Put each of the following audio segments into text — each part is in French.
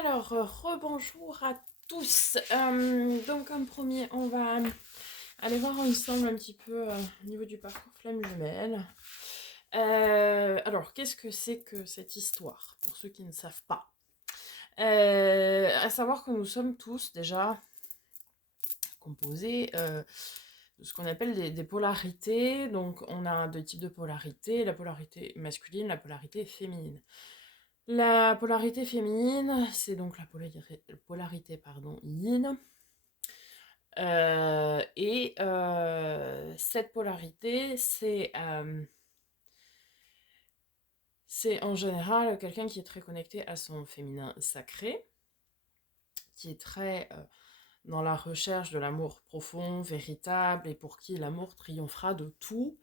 Alors, rebonjour à tous. Donc, comme premier, on va aller voir ensemble un petit peu au niveau du parcours flamme jumelle. Alors, qu'est-ce que c'est que cette histoire, pour ceux qui ne savent pas? À savoir que nous sommes tous déjà composés de ce qu'on appelle des polarités. Donc, on a deux types de polarités, la polarité masculine, la polarité féminine. La polarité féminine, c'est donc la polarité pardon, yin. Cette polarité, c'est en général quelqu'un qui est très connecté à son féminin sacré, qui est très dans la recherche de l'amour profond, véritable, et pour qui l'amour triomphera de tout.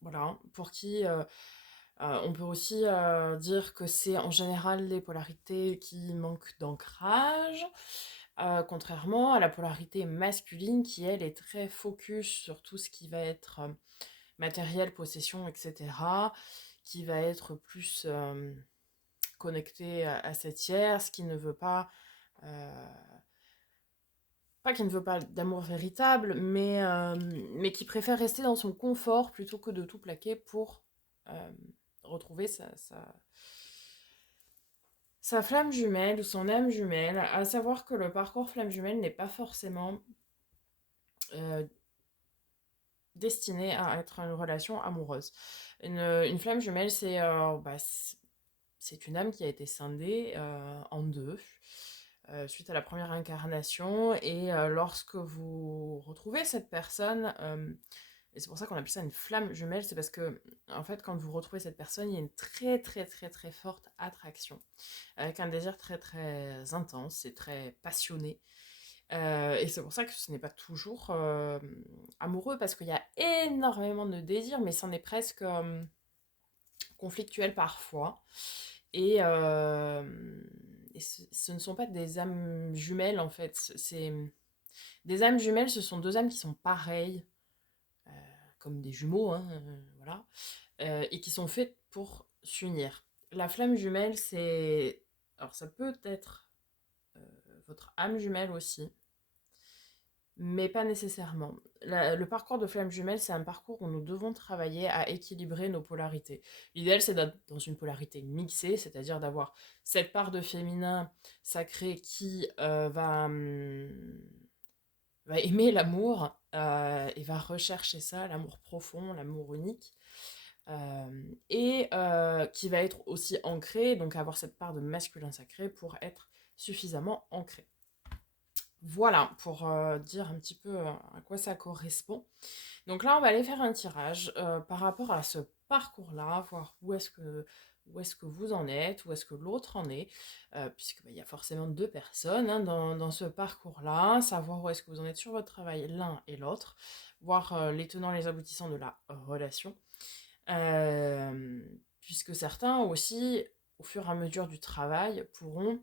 Voilà, pour qui on peut aussi dire que c'est en général les polarités qui manquent d'ancrage, contrairement à la polarité masculine qui, elle, est très focus sur tout ce qui va être matériel, possession, etc., qui va être plus connecté à cette tierce, qui ne veut pas, pas qui ne veut pas d'amour véritable, mais qui préfère rester dans son confort plutôt que de tout plaquer pour euh, retrouver sa flamme jumelle ou son âme jumelle. À savoir que le parcours flamme jumelle n'est pas forcément euh, destiné à être une relation amoureuse. Une flamme jumelle, c'est une âme qui a été scindée en deux suite à la première incarnation. Et lorsque vous retrouvez cette personne, et c'est pour ça qu'on appelle ça une flamme jumelle, c'est parce que, en fait, quand vous retrouvez cette personne, il y a une très très très très forte attraction, avec un désir très très intense et très passionné. Et c'est pour ça que ce n'est pas toujours amoureux, parce qu'il y a énormément de désir, mais c'en est presque conflictuel parfois. Et, ce ne sont pas des âmes jumelles, en fait. Des âmes jumelles, ce sont deux âmes qui sont pareilles, euh, comme des jumeaux, hein, voilà, et qui sont faites pour s'unir. La flamme jumelle, c'est... Alors, ça peut être euh, votre âme jumelle aussi, mais pas nécessairement. Le parcours de flamme jumelle, c'est un parcours où nous devons travailler à équilibrer nos polarités. L'idéal, c'est d'être dans une polarité mixée, c'est-à-dire d'avoir cette part de féminin sacré qui va aimer l'amour et va rechercher ça, l'amour profond, l'amour unique, et qui va être aussi ancré, donc avoir cette part de masculin sacré pour être suffisamment ancré. Voilà, pour dire un petit peu à quoi ça correspond. Donc là, on va aller faire un tirage par rapport à ce parcours-là, voir où est-ce que vous en êtes, où est-ce que l'autre en est, puisque il y a forcément deux personnes hein, dans ce parcours-là, savoir où est-ce que vous en êtes sur votre travail l'un et l'autre, voir les tenants, les aboutissants de la relation, euh, puisque certains aussi, au fur et à mesure du travail, pourront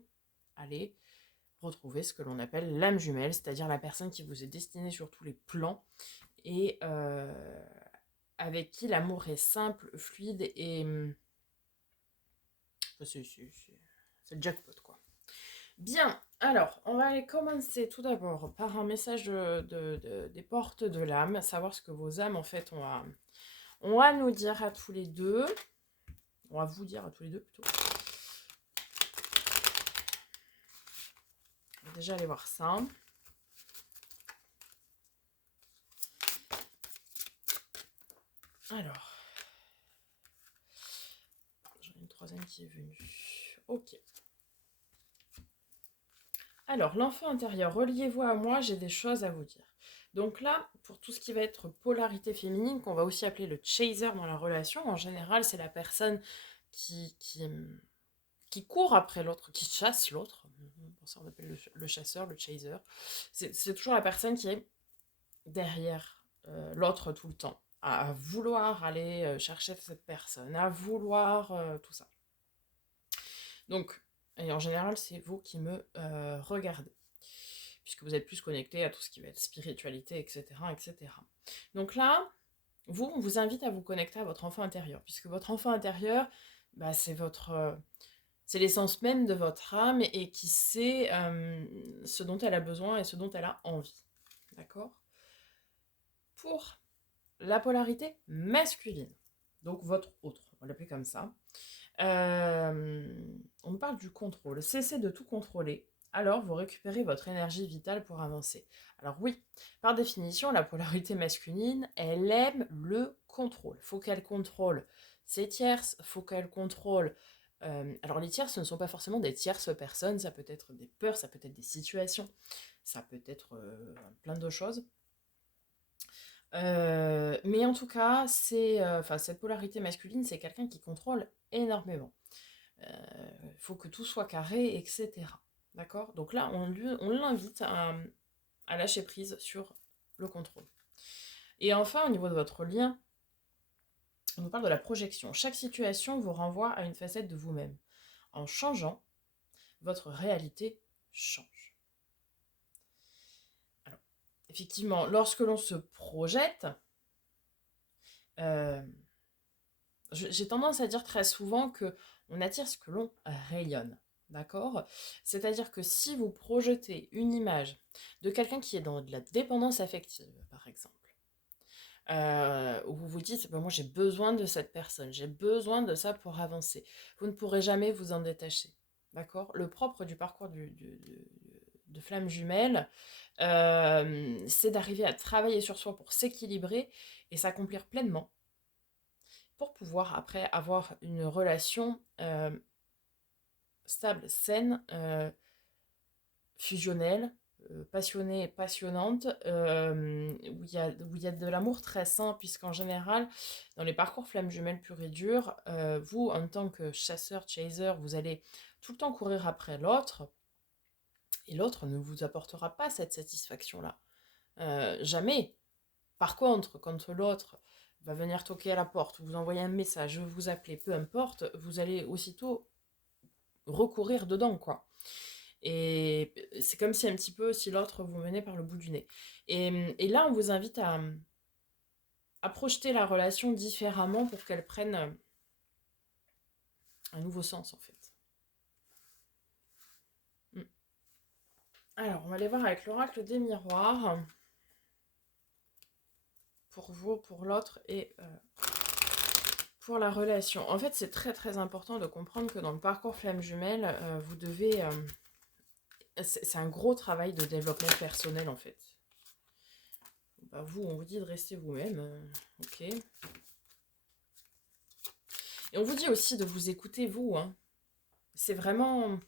aller retrouver ce que l'on appelle l'âme jumelle, c'est-à-dire la personne qui vous est destinée sur tous les plans et avec qui l'amour est simple, fluide et c'est le jackpot quoi. Bien, alors on va aller commencer tout d'abord par un message des portes de l'âme, savoir ce que vos âmes en fait ont à nous dire à tous les deux. On va vous dire à tous les deux plutôt. On va déjà aller voir ça. Alors, j'en ai une troisième qui est venue. Ok. Alors, l'enfant intérieur, reliez-vous à moi, j'ai des choses à vous dire. Donc là, pour tout ce qui va être polarité féminine, qu'on va aussi appeler le chaser dans la relation, en général, c'est la personne qui court après l'autre, qui chasse l'autre. Pour ça, on appelle le chasseur, le chaser. C'est toujours la personne qui est derrière l'autre tout le temps, à vouloir aller chercher cette personne, à vouloir tout ça. Donc, et en général, c'est vous qui me regardez, puisque vous êtes plus connecté à tout ce qui va être spiritualité, etc., etc. Donc là, on vous invite à vous connecter à votre enfant intérieur, puisque votre enfant intérieur, bah, c'est l'essence même de votre âme et qui sait ce dont elle a besoin et ce dont elle a envie. D'accord? Pour la polarité masculine, donc votre autre, on va l'appeler comme ça, on me parle du contrôle. Cessez de tout contrôler, alors vous récupérez votre énergie vitale pour avancer. Alors oui, par définition, la polarité masculine, elle aime le contrôle. Faut qu'elle contrôle ses tierces, faut qu'elle contrôle... alors les tierces, ce ne sont pas forcément des tierces personnes, ça peut être des peurs, ça peut être des situations, ça peut être plein de choses. Mais en tout cas, cette polarité masculine, c'est quelqu'un qui contrôle énormément. Il faut que tout soit carré, etc. D'accord? Donc là, on l'invite à lâcher prise sur le contrôle. Et enfin, au niveau de votre lien, on nous parle de la projection. Chaque situation vous renvoie à une facette de vous-même. En changeant, votre réalité change. Alors, effectivement, lorsque l'on se projette, euh, j'ai tendance à dire très souvent que on attire ce que l'on rayonne. D'accord? C'est-à-dire que si vous projetez une image de quelqu'un qui est dans de la dépendance affective, par exemple, où vous vous dites, ben moi j'ai besoin de cette personne, j'ai besoin de ça pour avancer, vous ne pourrez jamais vous en détacher. D'accord? Le propre du parcours de flamme jumelle, c'est d'arriver à travailler sur soi pour s'équilibrer et s'accomplir pleinement pour pouvoir après avoir une relation stable, saine, fusionnelle, passionnée et passionnante, où il y a de l'amour très sain, puisqu'en général, dans les parcours flammes jumelles purs et durs, vous, en tant que chasseur, chaser, vous allez tout le temps courir après l'autre, et l'autre ne vous apportera pas cette satisfaction-là. Jamais. Par contre, quand l'autre va venir toquer à la porte, vous envoyer un message, vous appeler, peu importe, vous allez aussitôt recourir dedans, quoi. Et c'est comme si un petit peu, si l'autre vous menait par le bout du nez. Et là, on vous invite à projeter la relation différemment pour qu'elle prenne un nouveau sens, en fait. Mm. Alors, on va aller voir avec l'oracle des miroirs. Pour vous, pour l'autre et pour la relation. En fait, c'est très très important de comprendre que dans le parcours flamme jumelle, vous devez... c'est un gros travail de développement personnel, en fait. Bah, vous, on vous dit de rester vous-même. Ok. Et on vous dit aussi de vous écouter, vous. Hein. C'est vraiment...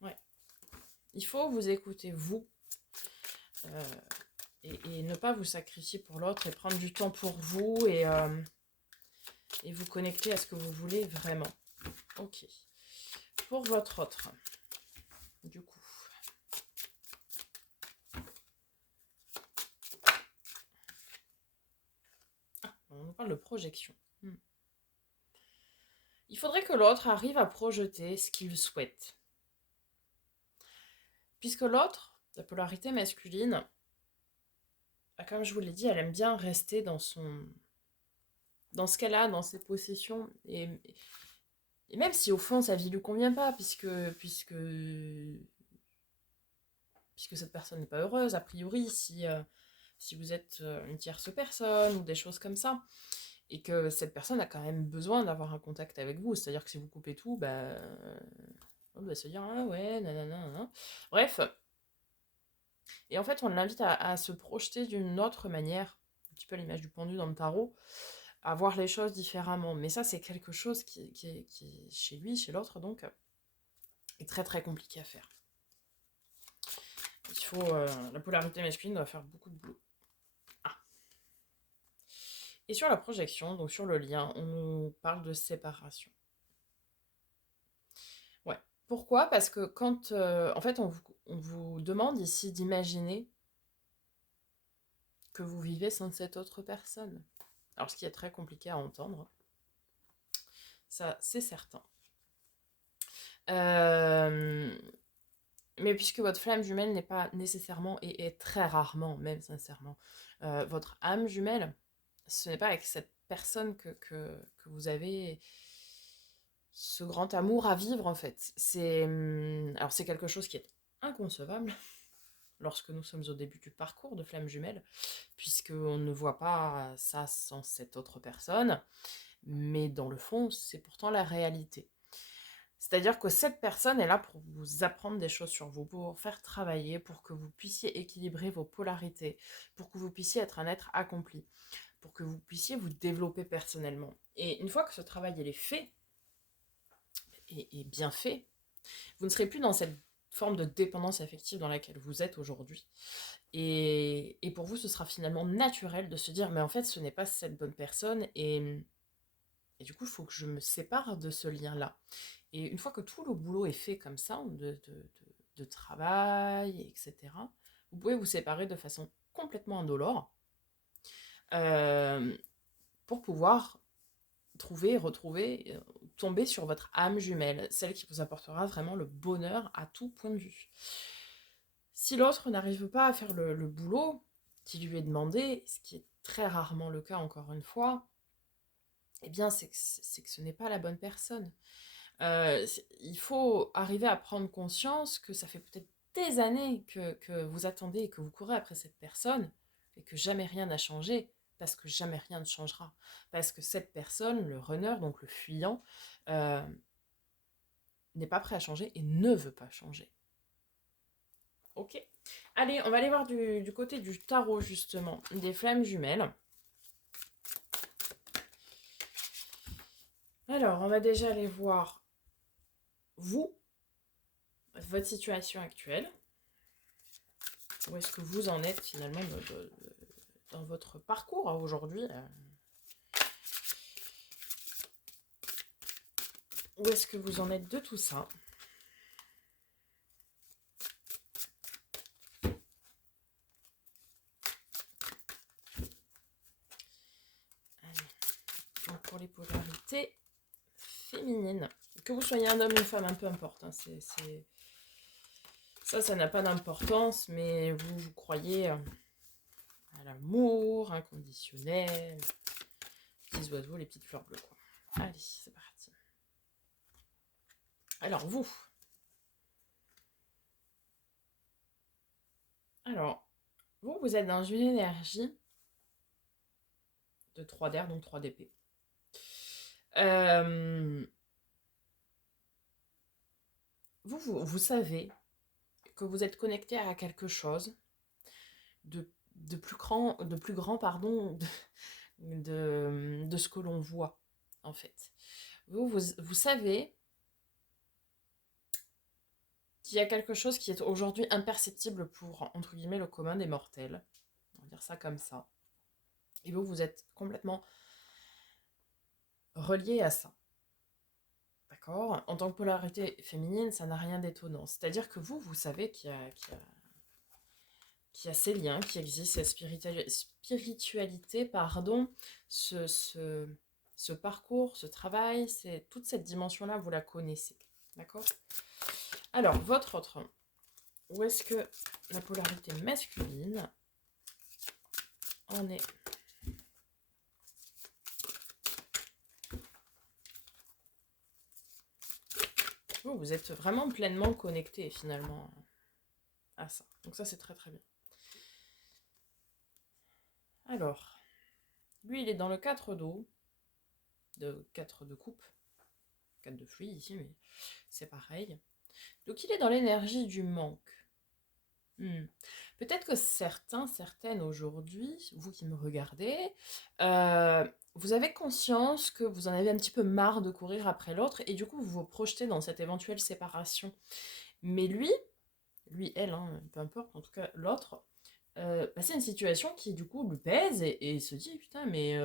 Ouais. Il faut vous écouter, vous. Euh, et ne pas vous sacrifier pour l'autre et prendre du temps pour vous et vous connecter à ce que vous voulez vraiment. Ok. Pour votre autre, du coup. Ah, on nous parle de projection. Il faudrait que l'autre arrive à projeter ce qu'il souhaite. Puisque l'autre, la polarité masculine, comme je vous l'ai dit, elle aime bien rester dans ce qu'elle a, dans ses possessions. Et même si au fond sa vie ne lui convient pas, puisque cette personne n'est pas heureuse, a priori, si vous êtes une tierce personne ou des choses comme ça, et que cette personne a quand même besoin d'avoir un contact avec vous, c'est-à-dire que si vous coupez tout, on va se dire ah ouais, nanana. Bref, et en fait, on l'invite à se projeter d'une autre manière, un petit peu à l'image du pendu dans le tarot, à voir les choses différemment. Mais ça, c'est quelque chose qui chez lui, chez l'autre, donc, est très très compliqué à faire. La polarité masculine doit faire beaucoup de boulot. Ah. Et sur la projection, donc sur le lien, on nous parle de séparation. Ouais. Pourquoi? Parce que quand, en fait, on vous demande ici d'imaginer que vous vivez sans cette autre personne. Alors, ce qui est très compliqué à entendre, ça, c'est certain. Mais puisque votre flamme jumelle n'est pas nécessairement, et est très rarement, même sincèrement, votre âme jumelle, ce n'est pas avec cette personne que vous avez ce grand amour à vivre, en fait. Alors, c'est quelque chose qui est inconcevable lorsque nous sommes au début du parcours de flammes jumelles, puisqu'on ne voit pas ça sans cette autre personne, mais dans le fond, c'est pourtant la réalité. C'est-à-dire que cette personne est là pour vous apprendre des choses sur vous, pour vous faire travailler, pour que vous puissiez équilibrer vos polarités, pour que vous puissiez être un être accompli, pour que vous puissiez vous développer personnellement. Et une fois que ce travail il est fait, et bien fait, vous ne serez plus dans cette forme de dépendance affective dans laquelle vous êtes aujourd'hui. Et pour vous, ce sera finalement naturel de se dire, mais en fait, ce n'est pas cette bonne personne, et du coup, il faut que je me sépare de ce lien-là. Et une fois que tout le boulot est fait comme ça, de travail, etc., vous pouvez vous séparer de façon complètement indolore, euh, pour pouvoir retrouver, tomber sur votre âme jumelle, celle qui vous apportera vraiment le bonheur à tout point de vue. Si l'autre n'arrive pas à faire le boulot qui lui est demandé, ce qui est très rarement le cas encore une fois, eh bien c'est que ce n'est pas la bonne personne. Il faut arriver à prendre conscience que ça fait peut-être des années que vous attendez et que vous courez après cette personne et que jamais rien n'a changé, parce que jamais rien ne changera. Parce que cette personne, le runner, donc le fuyant, euh, n'est pas prêt à changer et ne veut pas changer. Ok. Allez, on va aller voir du côté du tarot, justement, des flammes jumelles. Alors, on va déjà aller voir vous, votre situation actuelle. Où est-ce que vous en êtes finalement dans votre parcours aujourd'hui? Où est-ce que vous en êtes de tout ça? Donc pour les polarités féminines, que vous soyez un homme ou une femme, peu importe, hein, ça n'a pas d'importance, mais vous croyez à l'amour inconditionnel, les petits oiseaux, les petites fleurs bleues, quoi. Allez, c'est parti. Alors vous êtes dans une énergie de 3 d'air, donc 3 d'épée. Vous savez que vous êtes connecté à quelque chose de plus grand, pardon, de ce que l'on voit, en fait. Vous savez qu'il y a quelque chose qui est aujourd'hui imperceptible pour, entre guillemets, le commun des mortels. On va dire ça comme ça. Et vous êtes complètement relié à ça. D'accord? En tant que polarité féminine, ça n'a rien d'étonnant. C'est-à-dire que vous savez qu'il y a ces liens qui existent, cette spiritualité, pardon, ce parcours, ce travail, toute cette dimension-là, vous la connaissez. D'accord? Alors, votre autre, où est-ce que la polarité masculine en est? Vous êtes vraiment pleinement connecté finalement à ça. Donc ça, c'est très très bien. Alors, lui, il est dans le 4 d'eau, 4 de coupe, 4 de fruits ici, mais c'est pareil. Donc il est dans l'énergie du manque. Peut-être que certaines aujourd'hui, vous qui me regardez, vous avez conscience que vous en avez un petit peu marre de courir après l'autre et du coup vous vous projetez dans cette éventuelle séparation. Mais lui, elle, hein, peu importe, en tout cas l'autre, c'est une situation qui du coup lui pèse et se dit putain mais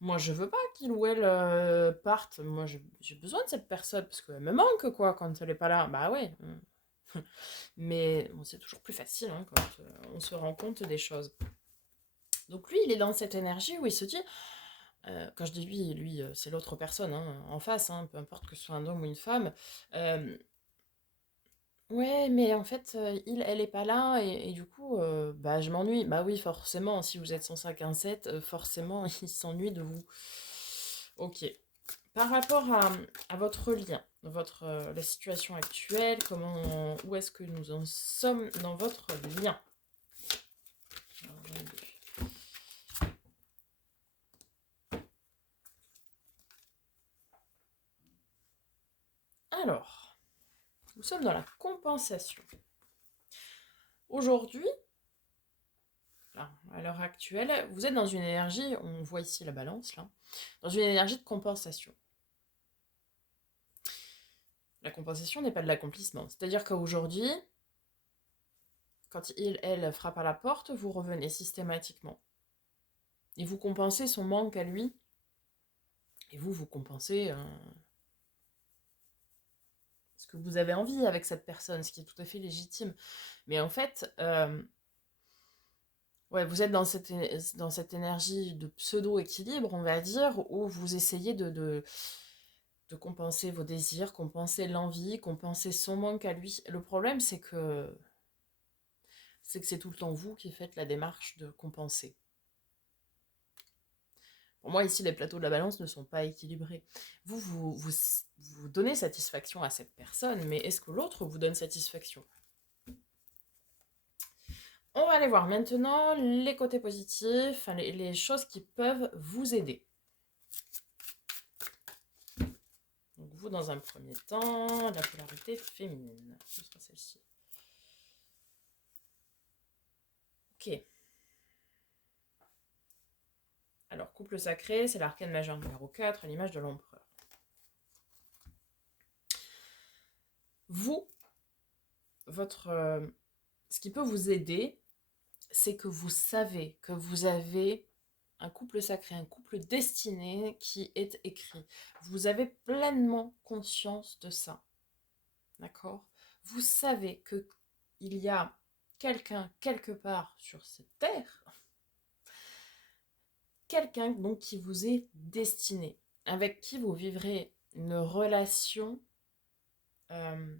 moi je veux pas qu'il ou elle parte, moi j'ai besoin de cette personne parce qu'elle me manque quoi quand elle est pas là. Bah ouais. Mais bon, c'est toujours plus facile hein, quand on se rend compte des choses. Donc lui, il est dans cette énergie où il se dit, quand je dis lui, c'est l'autre personne hein, en face, hein, peu importe que ce soit un homme ou une femme, Ouais, mais en fait, elle est pas là et du coup, bah, je m'ennuie. Bah oui, forcément, si vous êtes son 5-1-7, forcément, il s'ennuie de vous. Ok. Par rapport à votre lien, la situation actuelle, où est-ce que nous en sommes dans votre lien? Alors, nous sommes dans la compensation. Aujourd'hui, là, à l'heure actuelle, vous êtes dans une énergie, on voit ici la balance, là, dans une énergie de compensation. La compensation n'est pas de l'accomplissement. C'est-à-dire qu'aujourd'hui, quand elle frappe à la porte, vous revenez systématiquement. Et vous compensez son manque à lui. Et vous compensez ce que vous avez envie avec cette personne, ce qui est tout à fait légitime. Mais en fait, ouais, vous êtes dans cette énergie de pseudo-équilibre, on va dire, où vous essayez de compenser vos désirs, compenser l'envie, compenser son manque à lui. Le problème, c'est que c'est tout le temps vous qui faites la démarche de compenser. Pour moi, ici, les plateaux de la balance ne sont pas équilibrés. Vous donnez satisfaction à cette personne, mais est-ce que l'autre vous donne satisfaction? On va aller voir maintenant les côtés positifs, enfin, les choses qui peuvent vous aider. Donc vous, dans un premier temps, la polarité féminine. Ce sera celle-ci. Ok. Alors, couple sacré, c'est l'arcane majeur numéro 4, à l'image de l'empereur. Vous, ce qui peut vous aider, c'est que vous savez que vous avez un couple sacré, un couple destiné qui est écrit. Vous avez pleinement conscience de ça. D'accord? Vous savez que il y a quelqu'un quelque part sur cette terre, quelqu'un donc qui vous est destiné, avec qui vous vivrez une relation euh,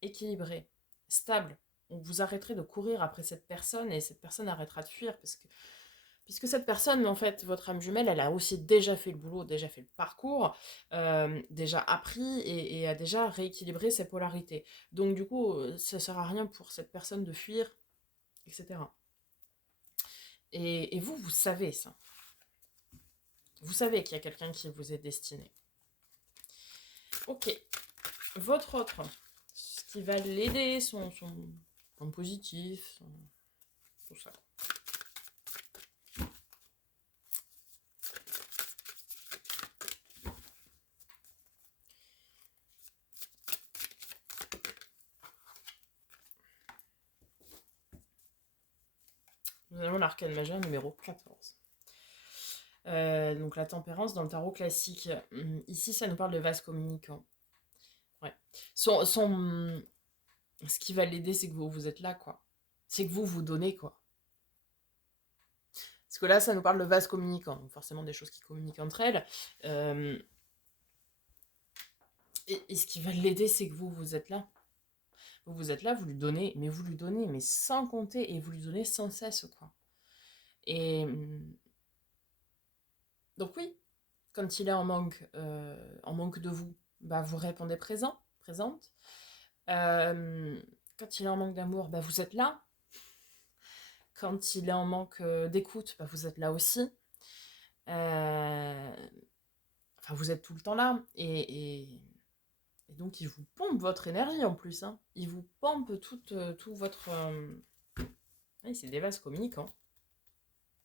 équilibrée, stable. Donc vous arrêterez de courir après cette personne et cette personne arrêtera de fuir puisque cette personne, en fait, votre âme jumelle, elle a aussi déjà fait le boulot, déjà fait le parcours, déjà appris et a déjà rééquilibré ses polarités. Donc du coup, ça ne sert à rien pour cette personne de fuir, etc. Et vous savez ça. Vous savez qu'il y a quelqu'un qui vous est destiné. Ok. Votre autre, ce qui va l'aider, son point positif, tout ça. Nous avons l'arcane majeur numéro 14. Donc la tempérance dans le tarot classique. Ici, ça nous parle de vase communicant. Ouais. Ce qui va l'aider, c'est que vous êtes là, quoi. C'est que vous donnez, quoi. Parce que là, ça nous parle de vase communicant. Donc forcément, des choses qui communiquent entre elles. Et ce qui va l'aider, c'est que vous êtes là. Vous êtes là, vous lui donnez, mais sans compter, et vous lui donnez sans cesse, quoi. Et donc oui, quand il est en manque de vous, bah vous répondez présent, présente. Quand il est en manque d'amour, bah vous êtes là. Quand il est en manque d'écoute, bah vous êtes là aussi. Enfin, vous êtes tout le temps là. Et donc, il vous pompe votre énergie en plus. Hein. Il vous pompe tout votre... Oui, c'est des vases communicants.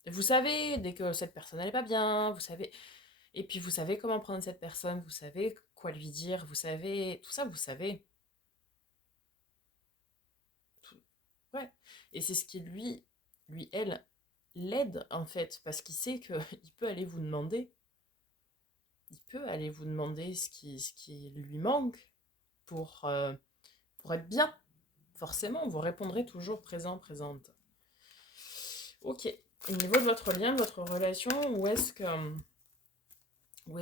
Vous savez, dès que cette personne n'est pas bien, vous savez... Et puis, vous savez comment prendre cette personne, vous savez quoi lui dire, vous savez... Tout ça, vous savez. Tout- Ouais. Et c'est ce qui, elle, l'aide, en fait, parce qu'il sait qu'il peut aller vous demander. Il peut aller vous demander ce qui lui manque pour être bien. Forcément, vous répondrez toujours présent, présente. Ok. Au niveau de votre lien, de votre relation, où est-ce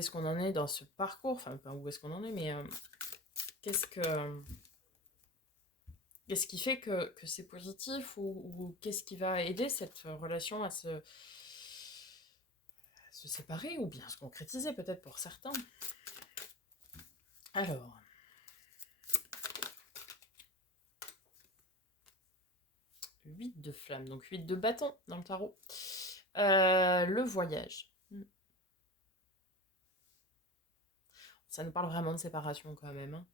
qu'on en est dans ce parcours? Enfin, pas où est-ce qu'on en est, mais qu'est-ce que Qu'est-ce qui fait que c'est positif ou qu'est-ce qui va aider cette relation à se séparer ou bien se concrétiser peut-être pour certains. Alors, 8 de flammes, donc 8 de bâtons dans le tarot. Le voyage. Ça nous parle vraiment de séparation quand même. Hein.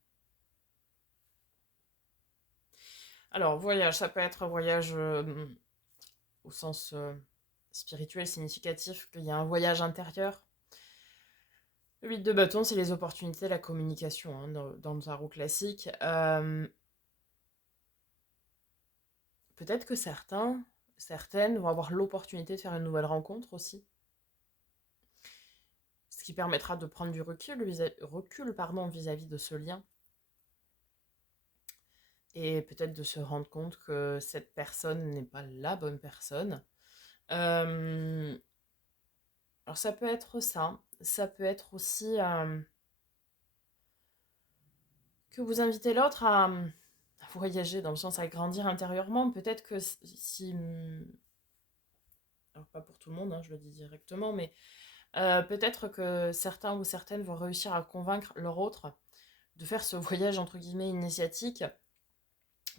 Alors, voyage, ça peut être voyage au sens spirituel significatif, qu'il y a un voyage intérieur. Le 8 de bâton, c'est les opportunités, la communication hein, dans le tarot classique. Peut-être que certaines vont avoir l'opportunité de faire une nouvelle rencontre aussi. Ce qui permettra de prendre du recul vis-à-vis de ce lien. Et peut-être de se rendre compte que cette personne n'est pas la bonne personne. Alors ça peut être ça. Ça peut être aussi que vous invitez l'autre à voyager, dans le sens à grandir intérieurement. Peut-être que si... Alors pas pour tout le monde, hein, je le dis directement, mais peut-être que certains ou certaines vont réussir à convaincre leur autre de faire ce voyage entre guillemets initiatique,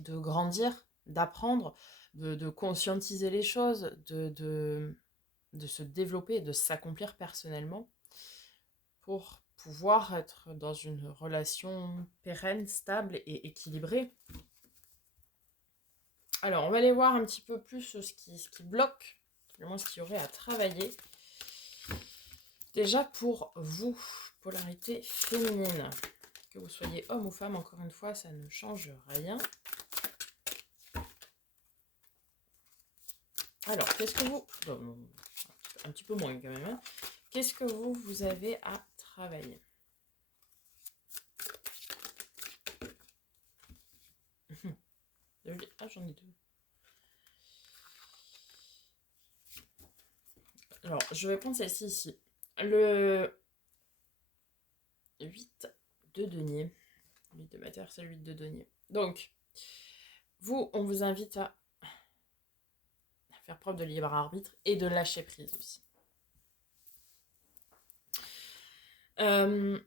de grandir, d'apprendre, de conscientiser les choses, de se développer et de s'accomplir personnellement pour pouvoir être dans une relation pérenne, stable et équilibrée. Alors, on va aller voir un petit peu plus ce qui bloque, vraiment ce qu'il y aurait à travailler. Déjà pour vous, polarité féminine. Que vous soyez homme ou femme, encore une fois, ça ne change rien. Alors, qu'est-ce que vous... Bon, un petit peu moins quand même. Hein. Qu'est-ce que vous avez à travailler? Ah, j'en ai deux. Alors, je vais prendre celle-ci ici. Le 8 de denier. 8 de matière, c'est le 8 de denier. Donc, vous, on vous invite à faire preuve de libre arbitre et de lâcher prise aussi.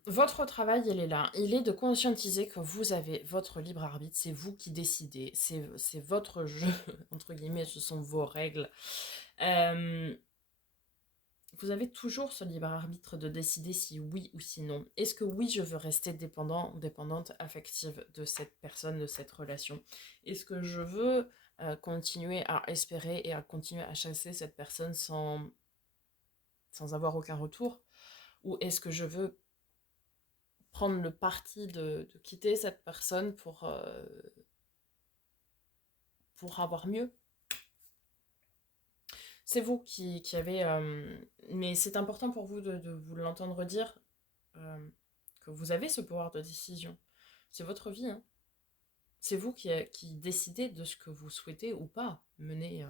Votre travail, il est là. Il est de conscientiser que vous avez votre libre arbitre. C'est vous qui décidez. C'est votre jeu, entre guillemets, ce sont vos règles. Vous avez toujours ce libre arbitre de décider si oui ou si non. Est-ce que oui, je veux rester dépendant ou dépendante affective de cette personne, de cette relation? Est-ce que je veux continuer à espérer et à continuer à chasser cette personne sans avoir aucun retour? Ou est-ce que je veux prendre le parti de quitter cette personne pour avoir mieux? C'est vous qui avez... mais c'est important pour vous de vous l'entendre dire que vous avez ce pouvoir de décision. C'est votre vie. Hein. C'est vous qui décidez de ce que vous souhaitez ou pas mener.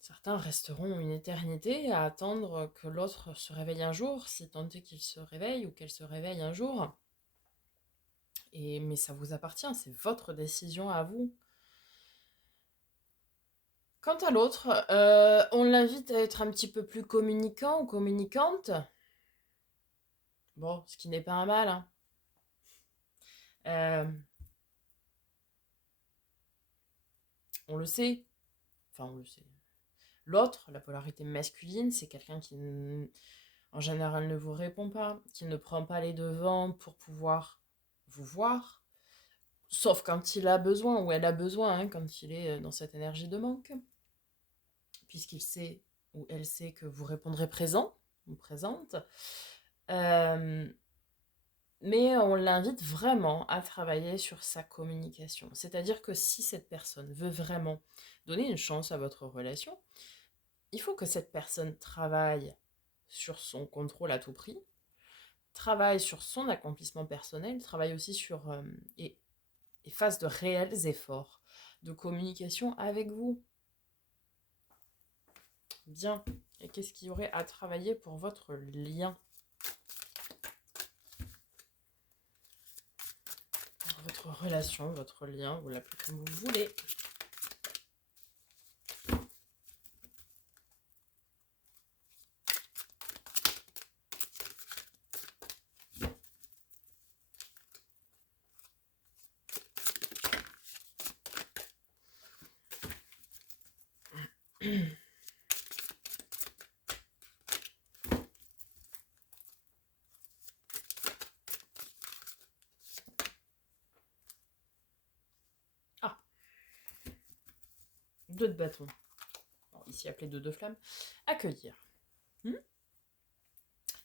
Certains resteront une éternité à attendre que l'autre se réveille un jour, si tant est qu'il se réveille ou qu'elle se réveille un jour. Mais ça vous appartient, c'est votre décision à vous. Quant à l'autre, on l'invite à être un petit peu plus communicant ou communicante. Bon, ce qui n'est pas un mal. Hein. On le sait. Enfin, on le sait. L'autre, la polarité masculine, c'est quelqu'un qui, en général, ne vous répond pas, qui ne prend pas les devants pour pouvoir vous voir, sauf quand il a besoin, ou elle a besoin, hein, quand il est dans cette énergie de manque, puisqu'il sait, ou elle sait que vous répondrez présent, ou présente. Mais on l'invite vraiment à travailler sur sa communication. C'est-à-dire que si cette personne veut vraiment donner une chance à votre relation, il faut que cette personne travaille sur son contrôle à tout prix, travaille sur son accomplissement personnel, travaille aussi sur et fasse de réels efforts de communication avec vous. Bien. Et qu'est-ce qu'il y aurait à travailler pour votre lien? Votre relation, votre lien, vous l'appelez comme vous voulez. Ah, 2 de bâton. Bon, ici appelé 2 de flamme. Accueillir.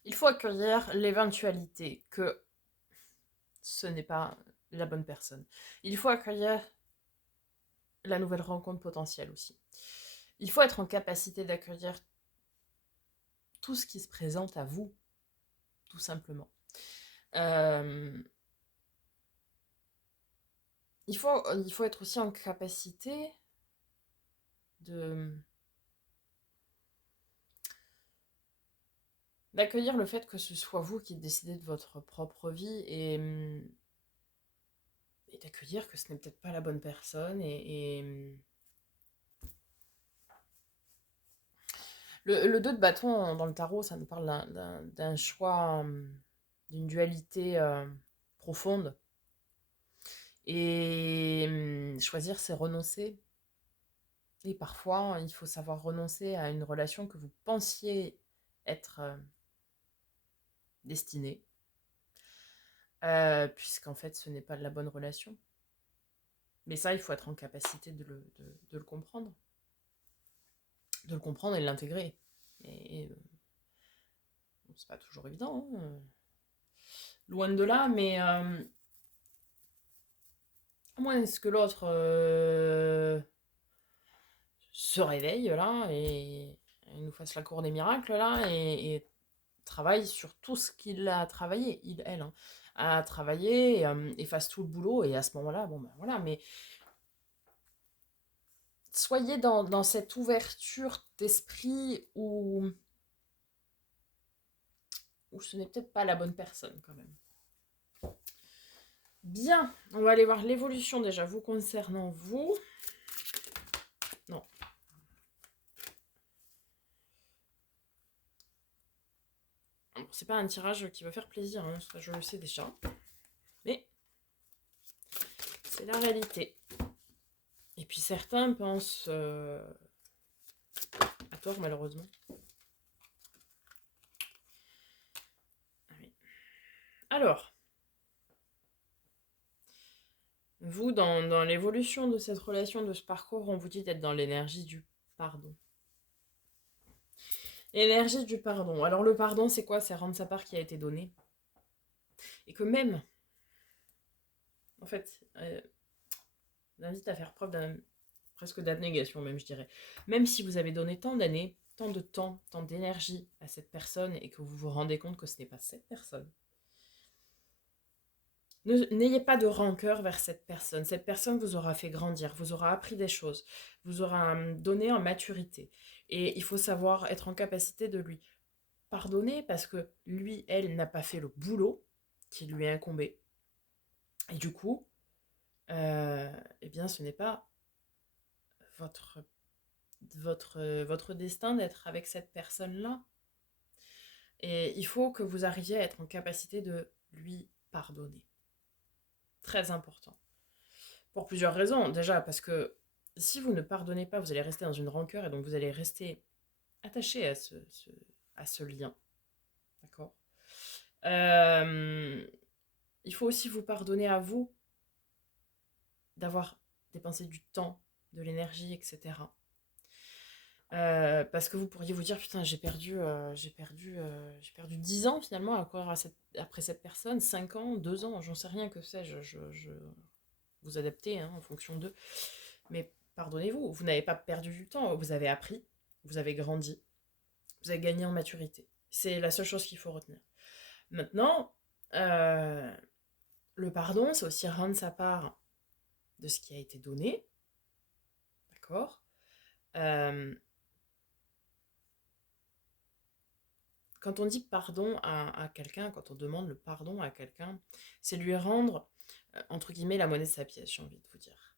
Il faut accueillir l'éventualité que ce n'est pas la bonne personne. Il faut accueillir la nouvelle rencontre potentielle aussi. Il faut être en capacité d'accueillir tout ce qui se présente à vous, tout simplement. Il faut être aussi en capacité d'accueillir le fait que ce soit vous qui décidez de votre propre vie et d'accueillir que ce n'est peut-être pas la bonne personne le 2 de bâton dans le tarot, ça nous parle d'un choix, d'une dualité profonde. Et choisir, c'est renoncer. Et parfois, il faut savoir renoncer à une relation que vous pensiez être destinée, puisqu'en fait, ce n'est pas la bonne relation. Mais ça, il faut être en capacité de le comprendre. De le comprendre et de l'intégrer. Et c'est pas toujours évident, hein. Loin de là, mais à moins que l'autre se réveille là et nous fasse la cour des miracles là et travaille sur tout ce qu'il a travaillé, elle, hein, a travaillé et fasse tout le boulot et à ce moment-là, bon ben voilà, mais soyez dans cette ouverture d'esprit où ce n'est peut-être pas la bonne personne quand même. Bien, on va aller voir l'évolution déjà vous concernant vous. Non. Bon, c'est pas un tirage qui va faire plaisir, hein, ça je le sais déjà. Mais c'est la réalité. Et puis certains pensent à tort malheureusement. Alors, vous, dans l'évolution de cette relation, de ce parcours, on vous dit d'être dans l'énergie du pardon. L'énergie du pardon. Alors le pardon, c'est quoi? C'est rendre sa part qui a été donnée. Et que même, en fait, j'invite à faire preuve presque d'abnégation même, je dirais. Même si vous avez donné tant d'années, tant de temps, tant d'énergie à cette personne et que vous vous rendez compte que ce n'est pas cette personne, n'ayez pas de rancœur vers cette personne. Cette personne vous aura fait grandir, vous aura appris des choses, vous aura donné en maturité. Et il faut savoir être en capacité de lui pardonner parce que lui, elle, n'a pas fait le boulot qui lui est incombé. Et du coup, eh bien, ce n'est pas votre destin d'être avec cette personne-là. Et il faut que vous arriviez à être en capacité de lui pardonner. Très important. Pour plusieurs raisons. Déjà, parce que si vous ne pardonnez pas, vous allez rester dans une rancœur et donc vous allez rester attaché à ce lien. D'accord. Il faut aussi vous pardonner à vous d'avoir dépensé du temps, de l'énergie, etc. Parce que vous pourriez vous dire, putain, j'ai perdu 10 ans finalement à courir après cette personne, 5 ans, 2 ans, j'en sais rien, que sais-je, vous adaptez hein, en fonction d'eux. Mais pardonnez-vous, vous n'avez pas perdu du temps, vous avez appris, vous avez grandi, vous avez gagné en maturité. C'est la seule chose qu'il faut retenir. Maintenant, le pardon, c'est aussi rendre sa part de ce qui a été donné, d'accord. Comme quand on dit pardon à quelqu'un, quand on demande le pardon à quelqu'un, c'est lui rendre, entre guillemets, la monnaie de sa pièce, j'ai envie de vous dire.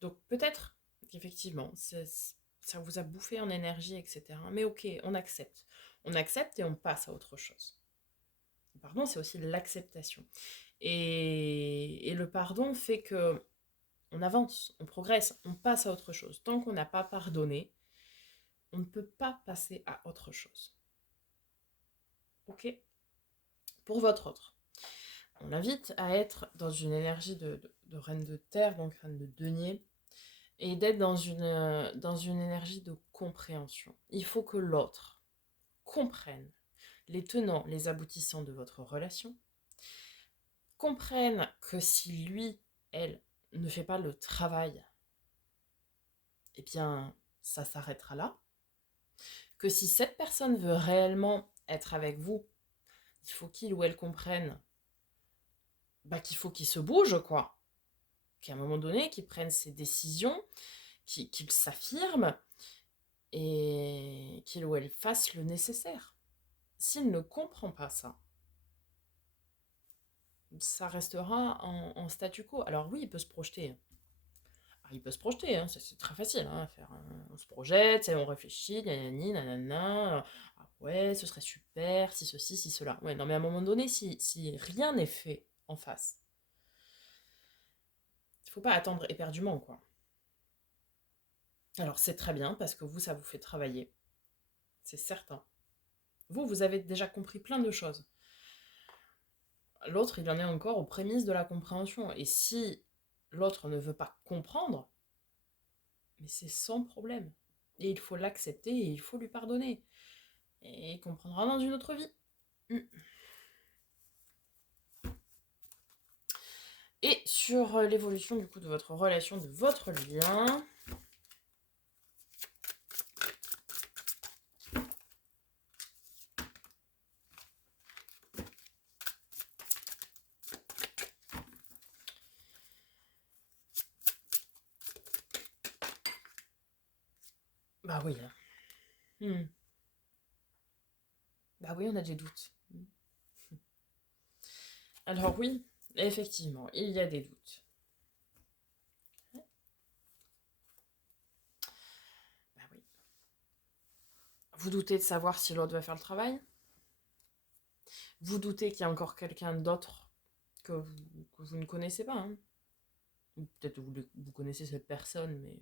Donc peut-être qu'effectivement, ça vous a bouffé en énergie, etc. Mais ok, on accepte. On accepte et on passe à autre chose. Le pardon, c'est aussi l'acceptation. Et le pardon fait que on avance, on progresse, on passe à autre chose. Tant qu'on n'a pas pardonné, on ne peut pas passer à autre chose. Ok? Pour votre autre. On l'invite à être dans une énergie de reine de terre, donc reine de denier, et d'être dans une énergie de compréhension. Il faut que l'autre comprenne les tenants, les aboutissants de votre relation, comprenne que si lui, elle, ne fait pas le travail, eh bien, ça s'arrêtera là. Que si cette personne veut réellement être avec vous, il faut qu'il ou elle comprenne qu'il faut qu'il se bouge, quoi. Qu'à un moment donné, qu'il prenne ses décisions, qu'il s'affirme et qu'il ou elle fasse le nécessaire. S'il ne comprend pas ça, ça restera en statu quo. Alors oui, il peut se projeter. Il peut se projeter, hein, c'est très facile à faire. On se projette, on réfléchit, nanani, nanana. Ah ouais, ce serait super, si ceci, si cela. Ouais, non, mais à un moment donné, si rien n'est fait en face, il faut pas attendre éperdument, quoi. Alors c'est très bien, parce que vous, ça vous fait travailler. C'est certain. Vous avez déjà compris plein de choses. L'autre, il en est encore aux prémices de la compréhension. Et si l'autre ne veut pas comprendre, mais c'est sans problème. Et il faut l'accepter et il faut lui pardonner. Et il comprendra dans une autre vie. Et sur l'évolution du coup de votre relation, de votre lien. Bah oui. Bah oui, on a des doutes. Alors oui, effectivement, il y a des doutes. Bah oui. Vous doutez de savoir si l'autre va faire le travail. Vous doutez qu'il y a encore quelqu'un d'autre que vous ne connaissez pas. Hein. Ou peut-être que vous connaissez cette personne, mais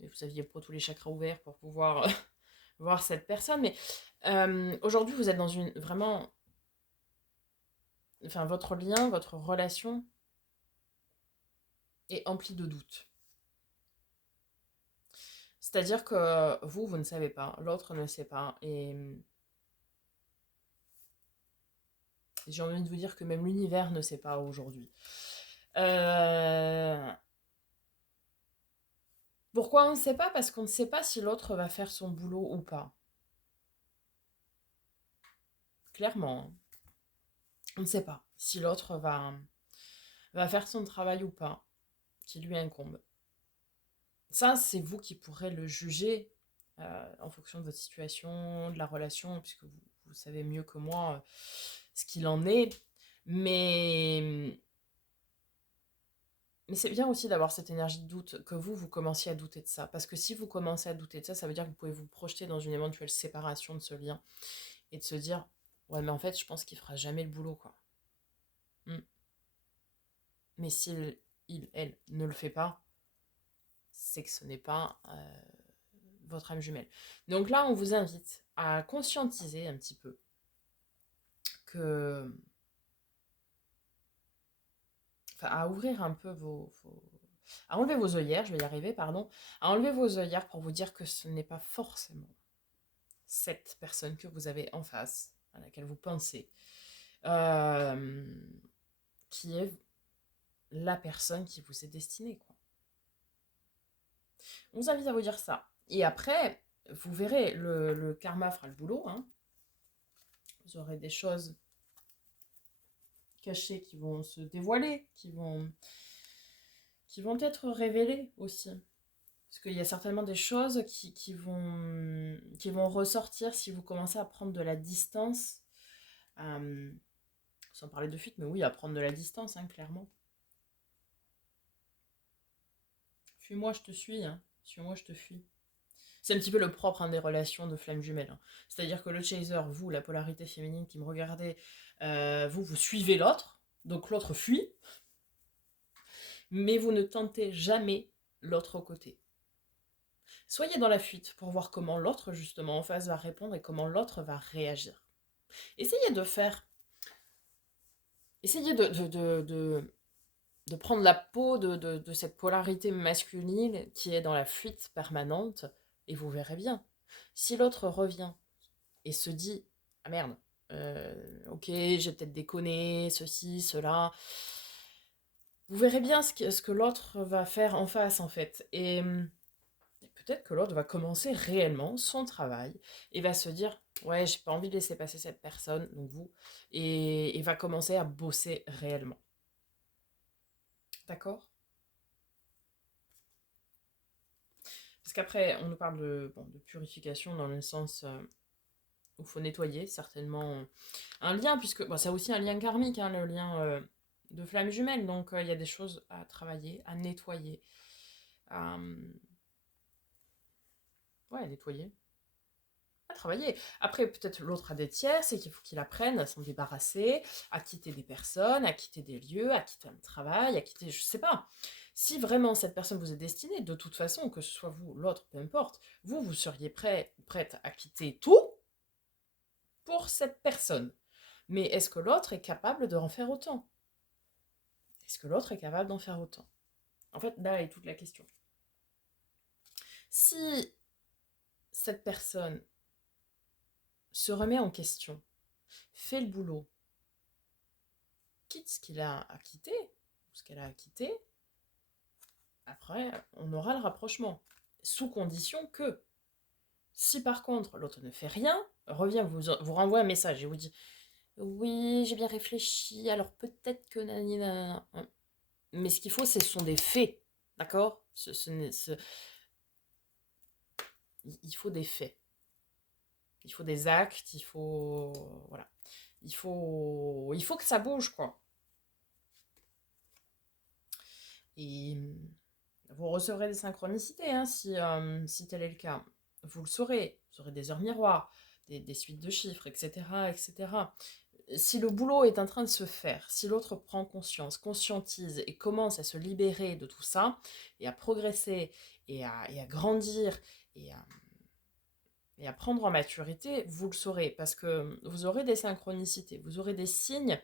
vous aviez pas tous les chakras ouverts pour pouvoir voir cette personne. Mais aujourd'hui, vous êtes dans une vraiment... Enfin, votre lien, votre relation est emplie de doutes. C'est-à-dire que vous ne savez pas, l'autre ne sait pas. Et j'ai envie de vous dire que même l'univers ne sait pas aujourd'hui. Pourquoi on ne sait pas? Parce qu'on ne sait pas si l'autre va faire son boulot ou pas. Clairement. On ne sait pas si l'autre va faire son travail ou pas, qui lui incombe. Ça, c'est vous qui pourrez le juger en fonction de votre situation, de la relation, puisque vous savez mieux que moi ce qu'il en est. Mais c'est bien aussi d'avoir cette énergie de doute, que vous commenciez à douter de ça. Parce que si vous commencez à douter de ça, ça veut dire que vous pouvez vous projeter dans une éventuelle séparation de ce lien et de se dire, ouais, mais en fait, je pense qu'il fera jamais le boulot, quoi. Mais s'il, elle, ne le fait pas, c'est que ce n'est pas votre âme jumelle. Donc là, on vous invite à conscientiser un petit peu que... Enfin, à ouvrir un peu à enlever vos œillères, je vais y arriver, pardon, à enlever vos œillères pour vous dire que ce n'est pas forcément cette personne que vous avez en face, à laquelle vous pensez, qui est la personne qui vous est destinée, quoi. On vous invite à vous dire ça. Et après, vous verrez, le karma fera le boulot. Hein. Vous aurez des choses cachées qui vont se dévoiler, qui vont être révélées aussi. Parce qu'il y a certainement des choses qui qui vont ressortir si vous commencez à prendre de la distance. Sans parler de fuite, mais oui, à prendre de la distance, hein, clairement. Fuis-moi, je te suis, hein. Suis-moi, je te fuis. C'est un petit peu le propre, hein, des relations de flammes jumelles, hein. C'est-à-dire que le chaser, vous, la polarité féminine qui me regardez, vous suivez l'autre, donc l'autre fuit, mais vous ne tentez jamais l'autre côté. Soyez dans la fuite pour voir comment l'autre, justement, en face va répondre et comment l'autre va réagir. Essayez de faire... Essayez de prendre la peau de cette polarité masculine qui est dans la fuite permanente, et vous verrez bien. Si l'autre revient et se dit « Ah merde, ok, j'ai peut-être déconné, ceci, cela », vous verrez bien ce que l'autre va faire en face, en fait. Et peut-être que l'autre va commencer réellement son travail et va se dire « Ouais, j'ai pas envie de laisser passer cette personne, donc vous », et va commencer à bosser réellement. D'accord ? Parce qu'après, on nous parle de purification dans le sens où il faut nettoyer, certainement un lien, puisque c'est aussi un lien karmique, hein, le lien de flamme jumelle. Donc, il y a des choses à travailler, à nettoyer. Ouais, nettoyer. À travailler. Après, peut-être l'autre a des tiers, et qu'il faut qu'il apprenne à s'en débarrasser, à quitter des personnes, à quitter des lieux, à quitter un travail, à quitter, je sais pas. Si vraiment cette personne vous est destinée, de toute façon, que ce soit vous, l'autre, peu importe, vous seriez prête à quitter tout pour cette personne. Mais est-ce que l'autre est capable d'en faire autant? Est-ce que l'autre est capable d'en faire autant? En fait, là est toute la question. Si cette personne se remet en question, fait le boulot, quitte ce qu'il a à quitter, ou ce qu'elle a à quitter, après, on aura le rapprochement. Sous condition que, si par contre l'autre ne fait rien, revient, vous renvoie un message et vous dit oui, j'ai bien réfléchi, alors peut-être que nanana. Mais ce qu'il faut, ce sont des faits, d'accord? Il faut des faits. Il faut des actes, il faut... Voilà. Il faut que ça bouge, quoi. Et vous recevrez des synchronicités, hein, si tel est le cas. Vous le saurez. Vous aurez des heures miroirs, des suites de chiffres, etc., etc. Si le boulot est en train de se faire, si l'autre prend conscience, conscientise et commence à se libérer de tout ça, et à progresser, et à grandir, et à prendre en maturité, vous le saurez, parce que vous aurez des synchronicités, vous aurez des signes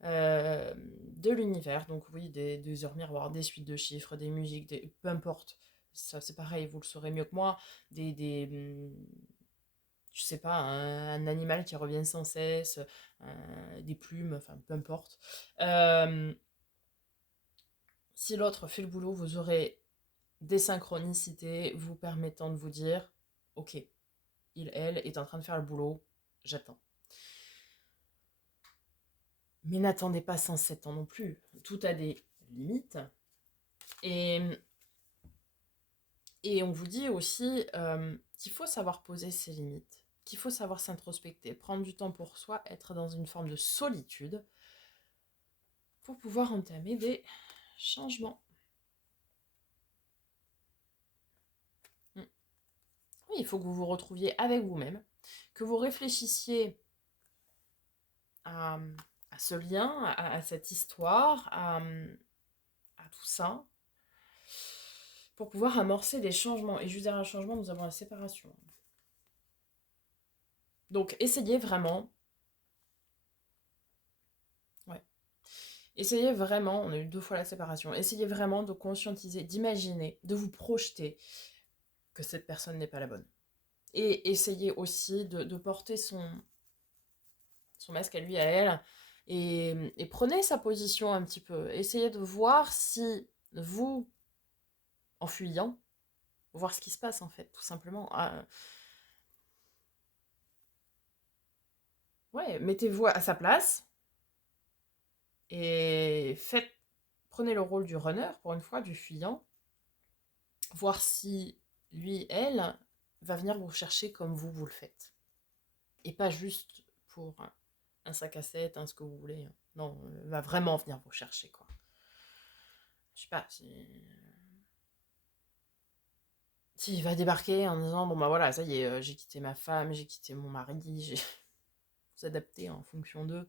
de l'univers, donc oui, des heures miroirs, des suites de chiffres, des musiques, peu importe, ça c'est pareil, vous le saurez mieux que moi, je sais pas, un animal qui revient sans cesse, des plumes, enfin peu importe. Si l'autre fait le boulot, vous aurez des synchronicités vous permettant de vous dire, ok, elle est en train de faire le boulot, j'attends. Mais n'attendez pas 107 ans non plus. Tout a des limites. Et on vous dit aussi qu'il faut savoir poser ses limites, qu'il faut savoir s'introspecter, prendre du temps pour soi, être dans une forme de solitude pour pouvoir entamer des changements. Oui, il faut que vous vous retrouviez avec vous-même, que vous réfléchissiez à ce lien, à cette histoire, à tout ça, pour pouvoir amorcer des changements. Et juste derrière le changement, nous avons la séparation. Donc, essayez vraiment. Ouais. Essayez vraiment, on a eu 2 fois la séparation, essayez vraiment de conscientiser, d'imaginer, de vous projeter que cette personne n'est pas la bonne. Et essayez aussi de porter son masque à lui, à elle, et prenez sa position un petit peu. Essayez de voir si vous, en fuyant, voir ce qui se passe en fait, tout simplement. Ouais, mettez-vous à sa place et prenez le rôle du runner, pour une fois, du fuyant, voir si lui, elle, va venir vous chercher comme vous le faites. Et pas juste pour un 5 à 7, ce que vous voulez. Non, va vraiment venir vous chercher, quoi. Je sais pas, si il va débarquer en disant, bon bah voilà, ça y est, j'ai quitté ma femme, j'ai quitté mon mari, j'ai vous adapter en fonction d'eux.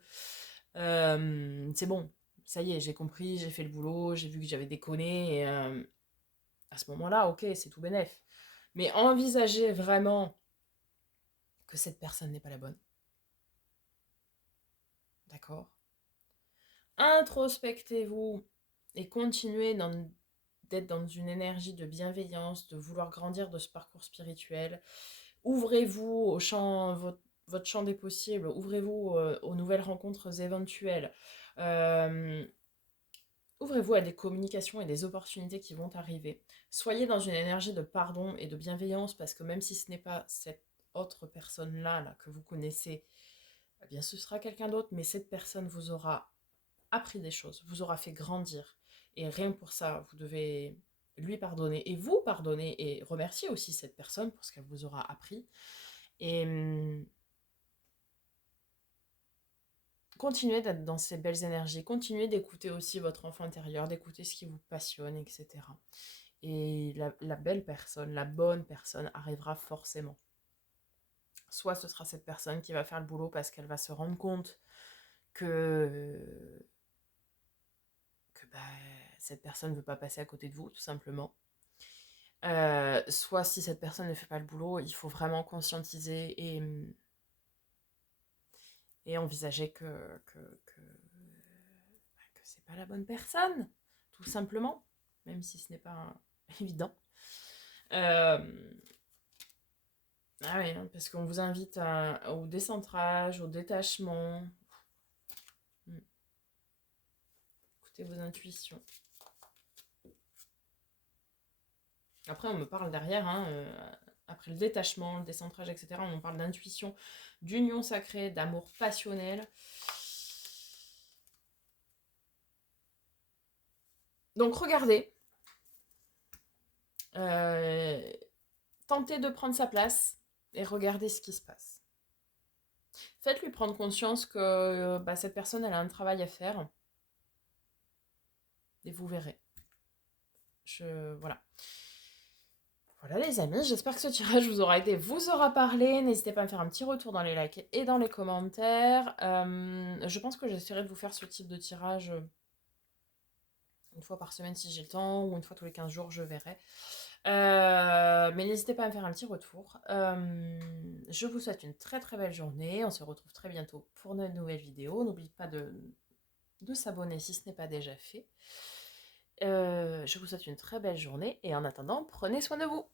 C'est bon, ça y est, j'ai compris, j'ai fait le boulot, j'ai vu que j'avais déconné, et à ce moment-là, ok, c'est tout bénef. Mais envisagez vraiment que cette personne n'est pas la bonne. D'accord? Introspectez-vous et continuez d'être dans une énergie de bienveillance, de vouloir grandir de ce parcours spirituel. Ouvrez-vous au champ, votre champ des possibles, ouvrez-vous aux nouvelles rencontres éventuelles. Euh, Ouvrez-vous à des communications et des opportunités qui vont arriver. Soyez dans une énergie de pardon et de bienveillance, parce que même si ce n'est pas cette autre personne-là là, que vous connaissez, eh bien ce sera quelqu'un d'autre, mais cette personne vous aura appris des choses, vous aura fait grandir. Et rien que pour ça, vous devez lui pardonner et vous pardonner et remercier aussi cette personne pour ce qu'elle vous aura appris. Et continuez d'être dans ces belles énergies, continuez d'écouter aussi votre enfant intérieur, d'écouter ce qui vous passionne, etc. Et la belle personne, la bonne personne arrivera forcément. Soit ce sera cette personne qui va faire le boulot parce qu'elle va se rendre compte que bah, cette personne ne veut pas passer à côté de vous, tout simplement. Soit si cette personne ne fait pas le boulot, il faut vraiment conscientiser et envisager que c'est pas la bonne personne, tout simplement, même si ce n'est pas évident. Ah oui, hein, parce qu'on vous invite au décentrage, au détachement. Écoutez vos intuitions. Après, on me parle derrière, après le détachement, le décentrage, etc., on me parle d'intuition, d'union sacrée, d'amour passionnel. Donc regardez, tentez de prendre sa place et regardez ce qui se passe. Faites-lui prendre conscience que cette personne, elle a un travail à faire. Et vous verrez. Voilà. Voilà les amis, j'espère que ce tirage vous aura aidé, vous aura parlé. N'hésitez pas à me faire un petit retour dans les likes et dans les commentaires. Je pense que j'essaierai de vous faire ce type de tirage une fois par semaine si j'ai le temps, ou une fois tous les 15 jours, je verrai. Mais n'hésitez pas à me faire un petit retour. Je vous souhaite une très très belle journée. On se retrouve très bientôt pour une nouvelle vidéo. N'oubliez pas de s'abonner si ce n'est pas déjà fait. Je vous souhaite une très belle journée et en attendant, prenez soin de vous.